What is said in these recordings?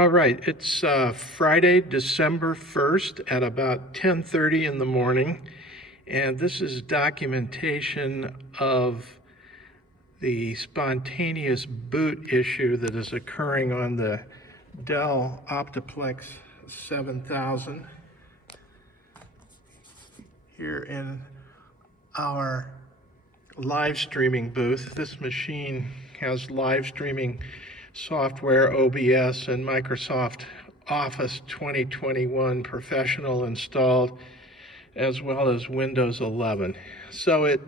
All right, it's Friday, December 1st at about 10:30 in the morning, and this is documentation of the spontaneous boot issue that is occurring on the Dell OptiPlex 7000 here in our live streaming booth. This machine has live streaming software, OBS, and Microsoft Office 2021 Professional installed, as well as Windows 11. So it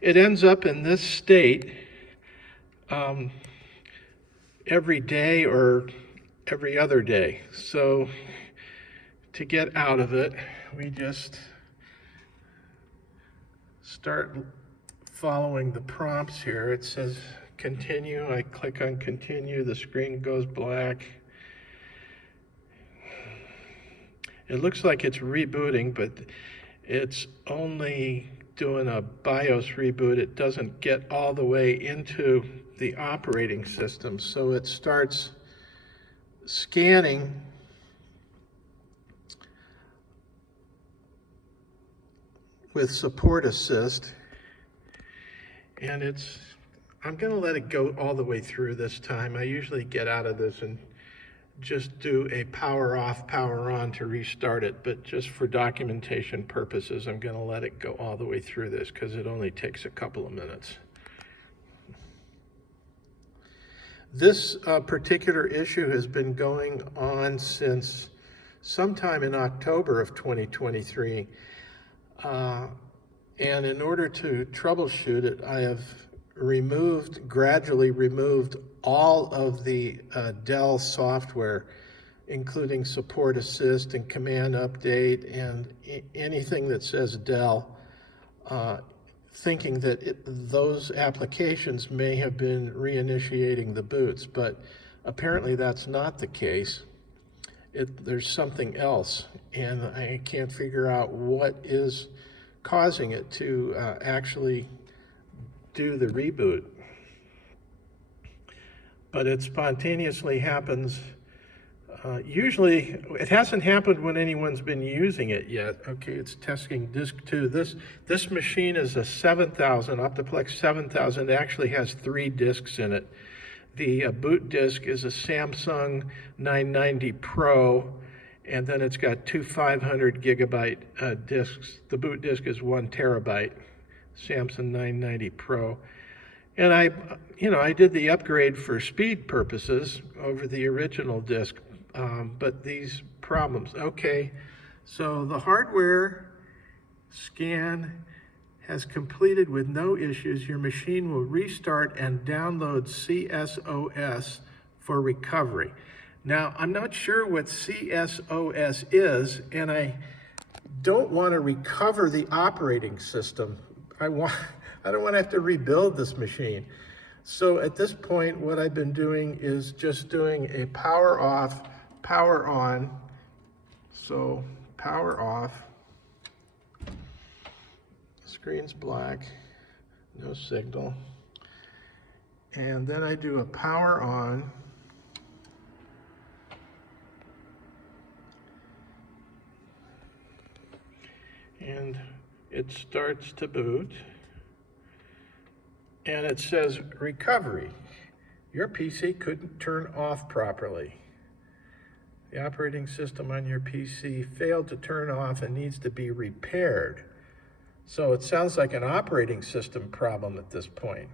ends up in this state every day or every other day. So to get out of it, we just start following the prompts here. It says continue. I click on continue. The screen goes black. It looks like it's rebooting, but it's only doing a BIOS reboot. It doesn't get all the way into the operating system. So it starts scanning with support assist, and I'm going to let it go all the way through this time. I usually get out of this and just do a power off, power on to restart it, but just for documentation purposes, I'm going to let it go all the way through this because it only takes a couple of minutes. This particular issue has been going on since sometime in October of 2023. And in order to troubleshoot it, I have gradually removed all of the Dell software, including support assist and command update and anything that says Dell, thinking that those applications may have been reinitiating the boots, but apparently that's not the case. There's something else, and I can't figure out what is causing it to actually do the reboot. But it spontaneously happens. Usually, it hasn't happened when anyone's been using it yet. Okay, it's testing disk 2. This machine is a 7000, OptiPlex 7000. It actually has 3 disks in it. The boot disk is a Samsung 990 Pro, and then it's got 2 500 gigabyte disks. The boot disk is 1 terabyte, Samsung 990 Pro. And I did the upgrade for speed purposes over the original disk, but these problems. Okay, so the hardware scan has completed with no issues. Your machine will restart and download CSOS for recovery. Now, I'm not sure what CSOS is, and I don't want to recover the operating system. I don't want to have to rebuild this machine. So at this point, what I've been doing is just doing a power off, power on. So power off, screen's black, no signal. And then I do a power on. And it starts to boot, and it says recovery. Your PC couldn't turn off properly. The operating system on your PC failed to turn off and needs to be repaired. So it sounds like an operating system problem at this point.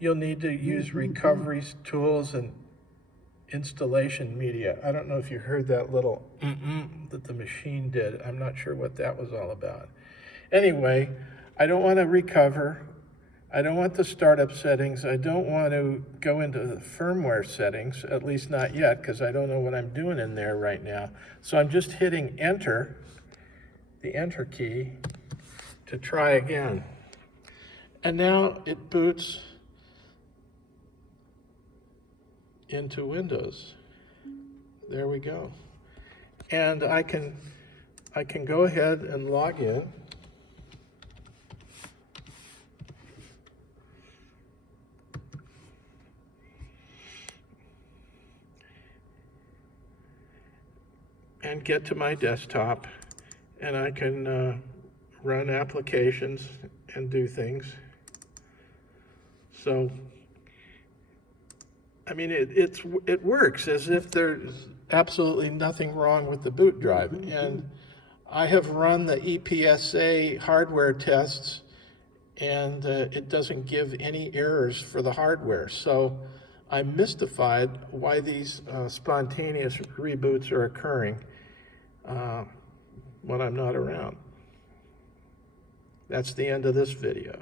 You'll need to use recovery tools and installation media. I don't know if you heard that little that the machine did. I'm not sure what that was all about. Anyway, I don't want to recover. I don't want the startup settings. I don't want to go into the firmware settings, at least not yet, because I don't know what I'm doing in there right now. So I'm just hitting enter, the enter key, to try again. And now it boots into Windows. There we go. And I can go ahead and log in. and get to my desktop, and I can run applications and do things. So, I mean, it works as if there's absolutely nothing wrong with the boot drive. And I have run the EPSA hardware tests, and it doesn't give any errors for the hardware. So I'm mystified why these spontaneous reboots are occurring when I'm not around. That's the end of this video.